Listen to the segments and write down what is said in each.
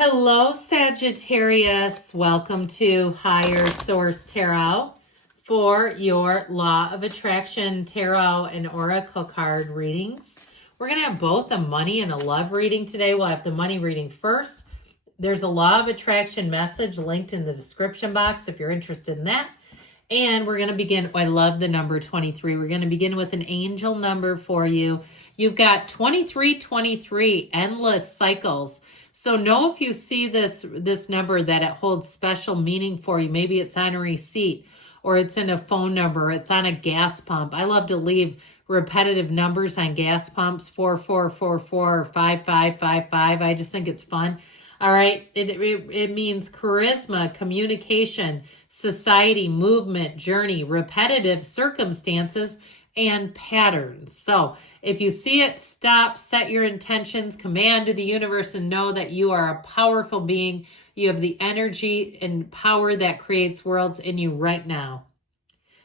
Hello, Sagittarius. Welcome to Higher Source Tarot for your Law of Attraction Tarot and Oracle card readings. We're going to have both a money and a love reading today. We'll have the money reading first. There's a Law of Attraction message linked in the description box if you're interested in that. And we're going to begin. I love the number 23. We're going to begin with an angel number for you. You've got 2323, endless cycles. So know if you see this number that it holds special meaning for you. Maybe it's on a receipt or it's in a phone number. It's on a gas pump. I love to leave repetitive numbers on gas pumps, 4444 or 5555. I just think it's fun. All right. It means charisma, communication, society, movement, journey, repetitive circumstances, and patterns. So if you see it, stop, set your intentions, command to the universe, and know that you are a powerful being. You have the energy and power that creates worlds in you right now.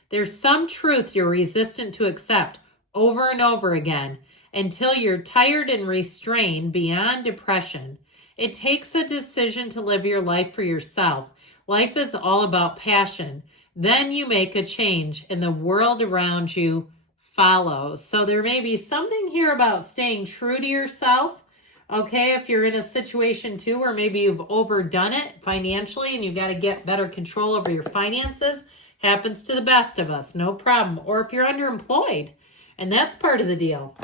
There's some truth you're resistant to accept over and over again until you're tired and restrained beyond depression. It takes a decision to live your life for yourself. Life is all about passion. Then you make a change and the world around you follows. So there may be something here about staying true to yourself. Okay, if you're in a situation too where maybe you've overdone it financially and you've got to get better control over your finances, happens to the best of us, no problem. Or if you're underemployed, and that's part of the deal.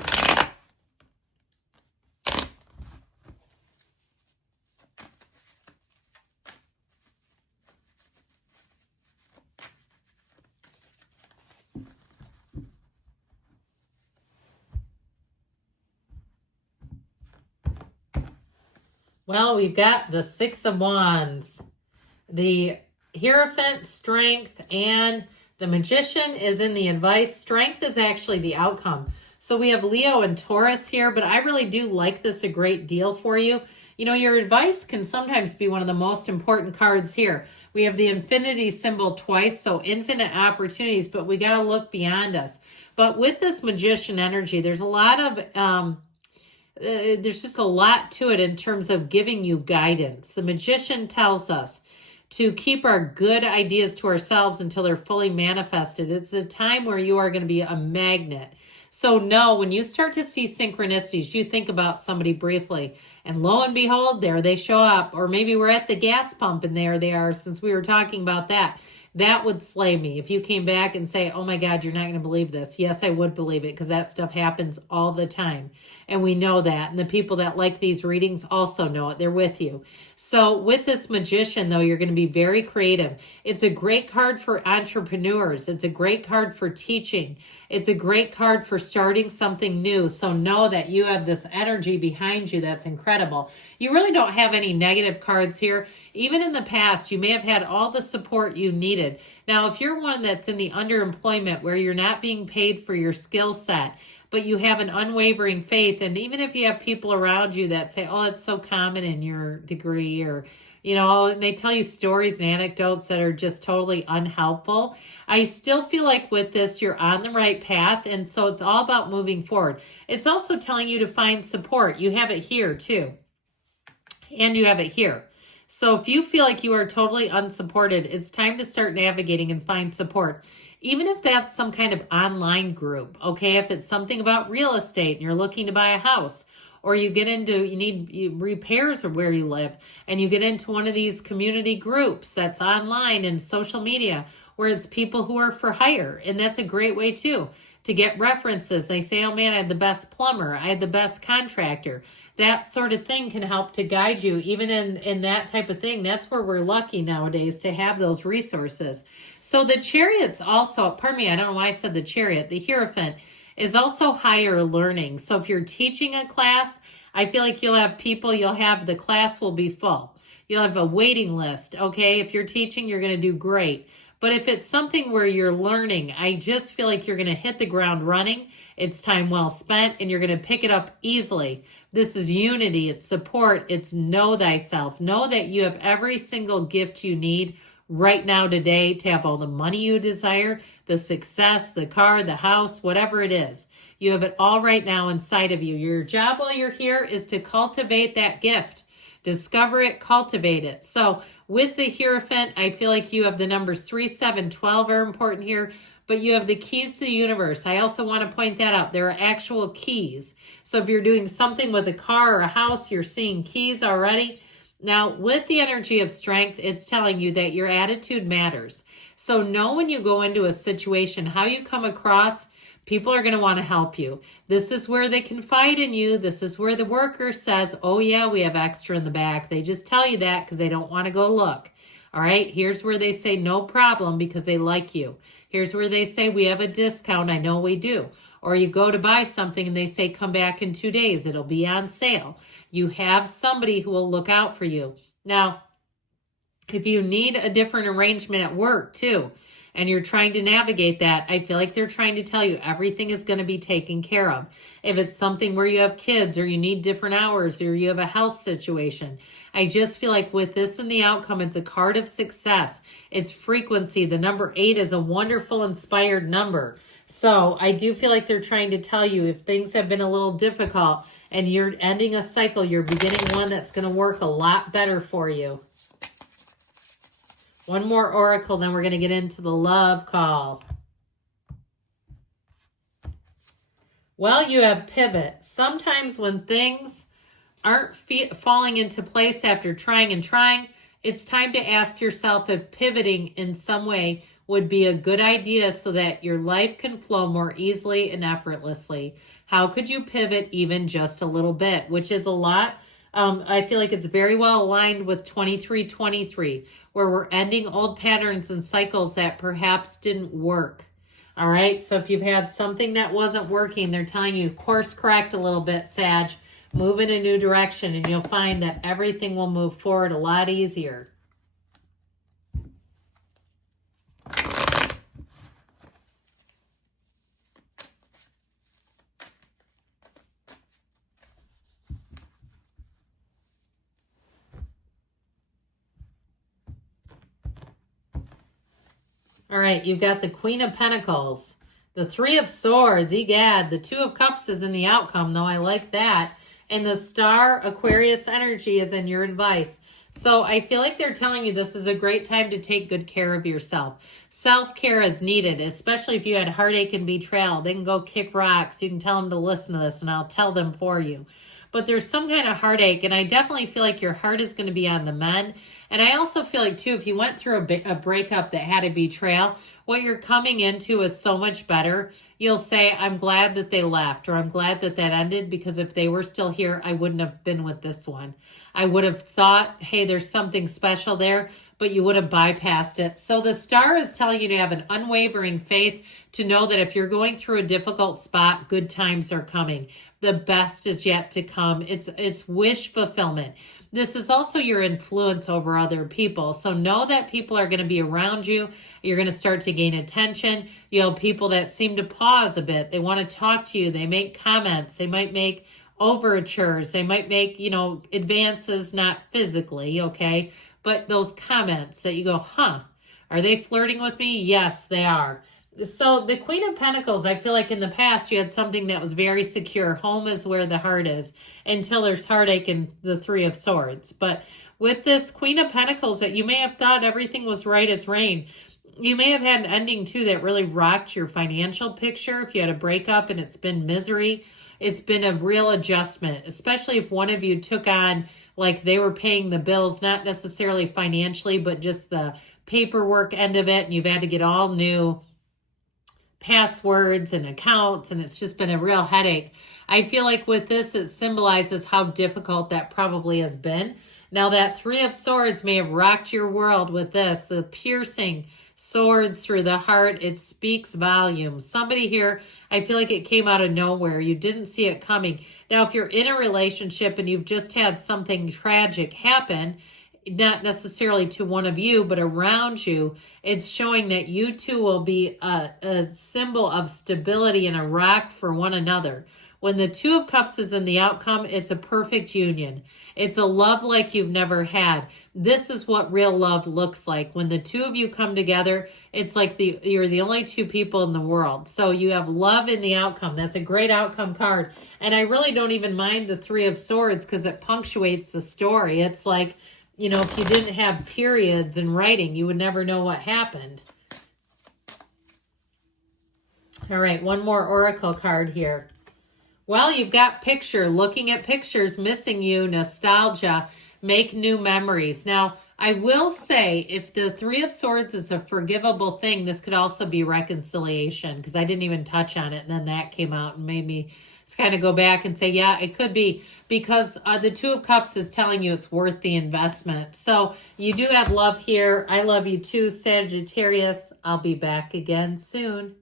Well, we've got the Six of Wands, the Hierophant, Strength, and the Magician is in the advice. Strength is actually the outcome. So we have Leo and Taurus here, but I really do like this a great deal for you. You know, your advice can sometimes be one of the most important cards here. We have the infinity symbol twice, so infinite opportunities, but we got to look beyond us. But with this Magician energy, there's a lot of... there's just a lot to it in terms of giving you guidance. The Magician tells us to keep our good ideas to ourselves until they're fully manifested. It's a time where you are going to be a magnet. So no, when you start to see synchronicities, you think about somebody briefly and lo and behold, there they show up. Or maybe we're at the gas pump and there they are, since we were talking about that. That would slay me. If you came back and say, oh my God, you're not going to believe this. Yes, I would believe it because that stuff happens all the time. And we know that. And the people that like these readings also know it. They're with you. So with this Magician, though, you're going to be very creative. It's a great card for entrepreneurs. It's a great card for teaching. It's a great card for starting something new. So know that you have this energy behind you that's incredible. You really don't have any negative cards here. Even in the past, you may have had all the support you needed. Now, if you're one that's in the underemployment where you're not being paid for your skill set, but you have an unwavering faith, and even if you have people around you that say, oh, it's so common in your degree, or, you know, and they tell you stories and anecdotes that are just totally unhelpful, I still feel like with this, you're on the right path, and so it's all about moving forward. It's also telling you to find support. You have it here, too, and you have it here. So if you feel like you are totally unsupported, it's time to start navigating and find support. Even if that's some kind of online group, okay? If it's something about real estate and you're looking to buy a house, or you need repairs or where you live, and you get into one of these community groups that's online and social media, where it's people who are for hire. And that's a great way too, to get references. They say, oh man, I had the best plumber. I had the best contractor. That sort of thing can help to guide you even in that type of thing. That's where we're lucky nowadays to have those resources. So the Chariot's also, pardon me, I don't know why I said the Chariot, the Hierophant is also higher learning. So if you're teaching a class, I feel like the class will be full. You'll have a waiting list, okay? If you're teaching, you're going to do great. But if it's something where you're learning, I just feel like you're going to hit the ground running. It's time well spent, and you're going to pick it up easily. This is unity. It's support. It's know thyself. Know that you have every single gift you need right now today to have all the money you desire, the success, the car, the house, whatever it is. You have it all right now inside of you. Your job while you're here is to cultivate that gift. Discover it, cultivate it. So with the Hierophant, I feel like you have the numbers 3, 7, 12 are important here, but you have the keys to the universe. I also want to point that out. There are actual keys. So if you're doing something with a car or a house, you're seeing keys already. Now, with the energy of strength, it's telling you that your attitude matters. So know when you go into a situation, how you come across, people are going to want to help you. This is where they confide in you. This is where the worker says, oh yeah, we have extra in the back. They just tell you that because they don't want to go look. All right, here's where they say no problem because they like you. Here's where they say we have a discount. I know we do. Or you go to buy something and they say come back in 2 days. It'll be on sale. You have somebody who will look out for you. Now, if you need a different arrangement at work too, and you're trying to navigate that, I feel like they're trying to tell you everything is going to be taken care of. If it's something where you have kids or you need different hours or you have a health situation, I just feel like with this and the outcome, it's a card of success. It's frequency. The number 8 is a wonderful, inspired number. So I do feel like they're trying to tell you if things have been a little difficult and you're ending a cycle, you're beginning one that's going to work a lot better for you. One more oracle, then we're going to get into the love call. Well, you have pivot. Sometimes when things aren't falling into place after trying and trying, it's time to ask yourself if pivoting in some way would be a good idea so that your life can flow more easily and effortlessly. How could you pivot even just a little bit, which is a lot. I feel like it's very well aligned with 2323, where we're ending old patterns and cycles that perhaps didn't work. All right, so if you've had something that wasn't working, they're telling you course correct a little bit, Sag. Move in a new direction, and you'll find that everything will move forward a lot easier. All right, you've got the Queen of Pentacles, the 3 of Swords, egad, the 2 of Cups is in the outcome, though I like that, and the Star Aquarius energy is in your advice. So I feel like they're telling you this is a great time to take good care of yourself. Self-care is needed, especially if you had heartache and betrayal. They can go kick rocks. You can tell them to listen to this, and I'll tell them for you. But there's some kind of heartache, and I definitely feel like your heart is going to be on the mend. And I also feel like, too, if you went through a breakup that had a betrayal, what you're coming into is so much better. You'll say, I'm glad that they left, or I'm glad that that ended, because if they were still here, I wouldn't have been with this one. I would have thought, hey, there's something special there, but you would have bypassed it. So the Star is telling you to have an unwavering faith, to know that if you're going through a difficult spot, good times are coming. The best is yet to come. It's wish fulfillment. This is also your influence over other people. So know that people are going to be around you. You're going to start to gain attention. You know, people that seem to pause a bit. They want to talk to you. They make comments. They might make overtures. They might make, advances, not physically, okay? But those comments that you go, are they flirting with me? Yes, they are. So the Queen of Pentacles, I feel like in the past you had something that was very secure. Home is where the heart is, until there's heartache and the 3 of Swords. But with this Queen of Pentacles, that you may have thought everything was right as rain. You may have had an ending too that really rocked your financial picture. If you had a breakup and it's been misery, it's been a real adjustment, especially if one of you took on, like they were paying the bills, not necessarily financially, but just the paperwork end of it. And you've had to get all new passwords and accounts, and it's just been a real headache. I feel like with this, it symbolizes how difficult that probably has been. Now that 3 of Swords may have rocked your world with this, the piercing swords through the heart. It speaks volumes. Somebody here, I feel like it came out of nowhere. You didn't see it coming. Now, if you're in a relationship and you've just had something tragic happen, not necessarily to one of you, but around you, it's showing that you two will be a symbol of stability and a rock for one another. When the Two of Cups is in the outcome, it's a perfect union. It's a love like you've never had. This is what real love looks like. When the two of you come together, it's like you're the only two people in the world. So you have love in the outcome. That's a great outcome card. And I really don't even mind the Three of Swords because it punctuates the story. It's like, you know, if you didn't have periods in writing, you would never know what happened. All right, one more oracle card here. Well, you've got picture, looking at pictures, missing you, nostalgia, make new memories. Now, I will say, if the Three of Swords is a forgivable thing, this could also be reconciliation, because I didn't even touch on it, and then that came out and made me kind of go back and say, yeah, it could be, because the Two of Cups is telling you it's worth the investment. So you do have love here. I love you too, Sagittarius. I'll be back again soon.